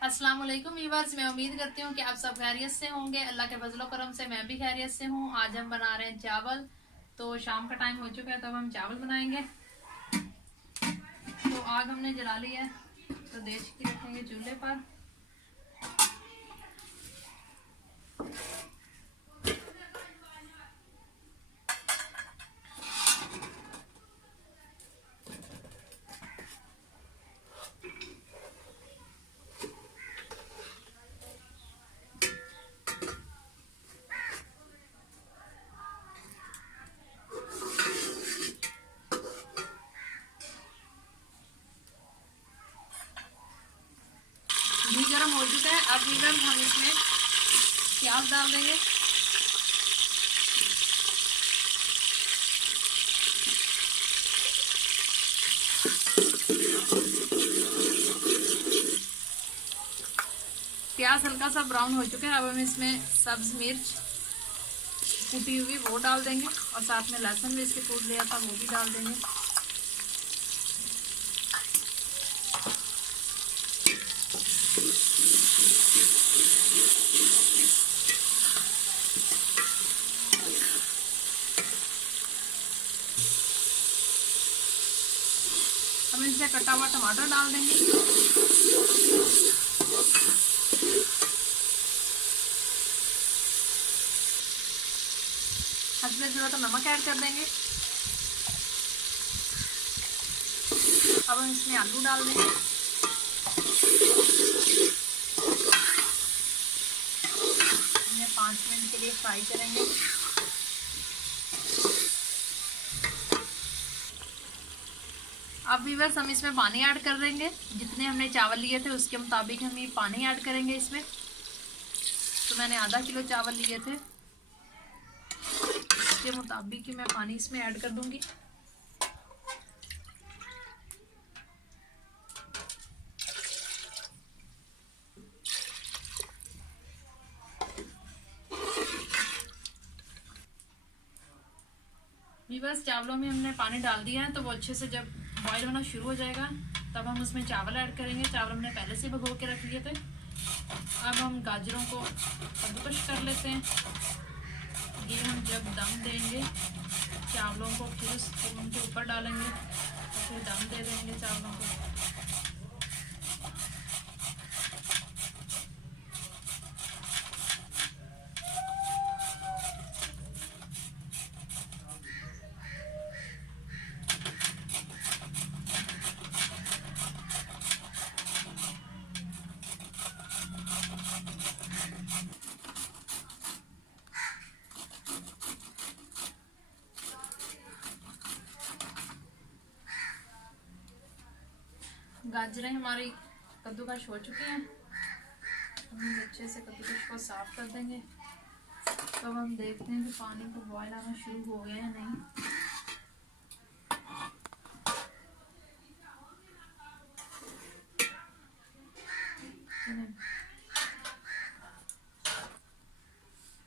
अस्सलाम वालेकुम व्यूअर्स, मैं उम्मीद करती हूँ कि आप सब खैरियत से होंगे। अल्लाह के फजलो करम से मैं भी खैरियत से हूँ। आज हम बना रहे हैं चावल। तो शाम का टाइम हो चुका है, तो अब हम चावल बनाएंगे। तो आग हमने जला ली है, तो देश की रखेंगे चूल्हे पर। घी गर्म हो चुका है। अब व्यूअर्स हम इसमें प्याज डाल देंगे। प्याज हल्का सा ब्राउन हो चुका है। अब हम इसमें सब्ज मिर्च कूटी हुई वो डाल देंगे, और साथ में लहसुन भी इसके कूट लिया था वो भी डाल देंगे। हम इसमें कटा हुआ टमाटर डाल देंगे। हल्दी ज़रूरत तो नमक ऐड कर देंगे। अब हम इसमें आलू डाल देंगे। इन्हें 5 मिनट के लिए फ्राई करेंगे। अब व्यूअर्स हम इसमें पानी ऐड कर देंगे। जितने हमने चावल लिए थे उसके मुताबिक हम ये पानी ऐड करेंगे इसमें। तो मैंने आधा किलो चावल लिए थे, उसके मुताबिक ही मैं पानी इसमें ऐड कर दूंगी। व्यूअर्स चावलों में हमने पानी डाल दिया है, तो वो अच्छे से जब बॉईल होना शुरू हो जाएगा तब हम उसमें चावल ऐड करेंगे। चावल हमने पहले से भिगो के रख लिए थे। अब हम गाजरों को कद्दूकस कर लेते हैं। ये हम जब दम देंगे चावलों को, फिर उनके ऊपर डालेंगे और फिर दम दे देंगे चावलों को। गाजरें हमारी कद्दूकस हो चुकी हैं। हम अच्छे से कद्दूकस को साफ कर देंगे। तो हम देखते हैं कि पानी को बॉयल आना शुरू हो गया है नहीं।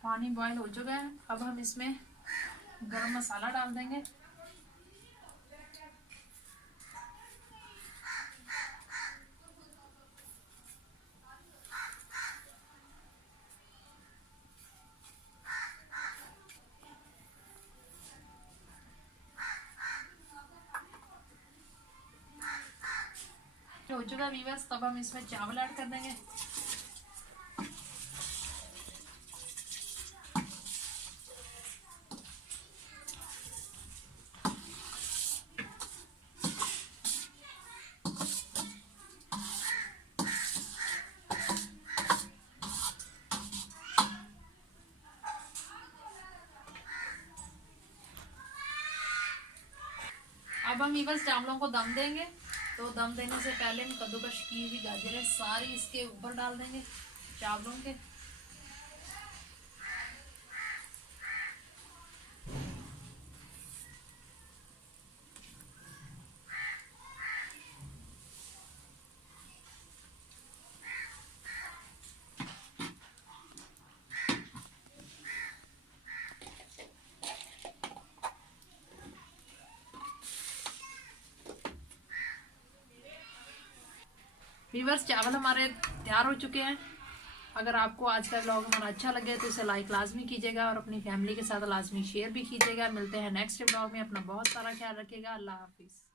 पानी बॉयल हो चुका है। अब हम इसमें गरम मसाला डाल देंगे। हो चुका है व्यूअर्स, तब हम इसमें चावल ऐड कर देंगे। अब हम व्यूअर्स चावलों को दम देंगे। तो दम देने से पहले हम कद्दूकस की हुई गाजरें सारी इसके ऊपर डाल देंगे चावलों के। व्यूअर्स, चावल हमारे तैयार हो चुके हैं। अगर आपको आज का ब्लॉग हमारा अच्छा लगे तो इसे लाइक लाजमी कीजिएगा और अपनी फैमिली के साथ लाजमी शेयर भी कीजिएगा। मिलते हैं नेक्स्ट ब्लॉग में। अपना बहुत सारा ख्याल रखिएगा। अल्लाह हाफिज़।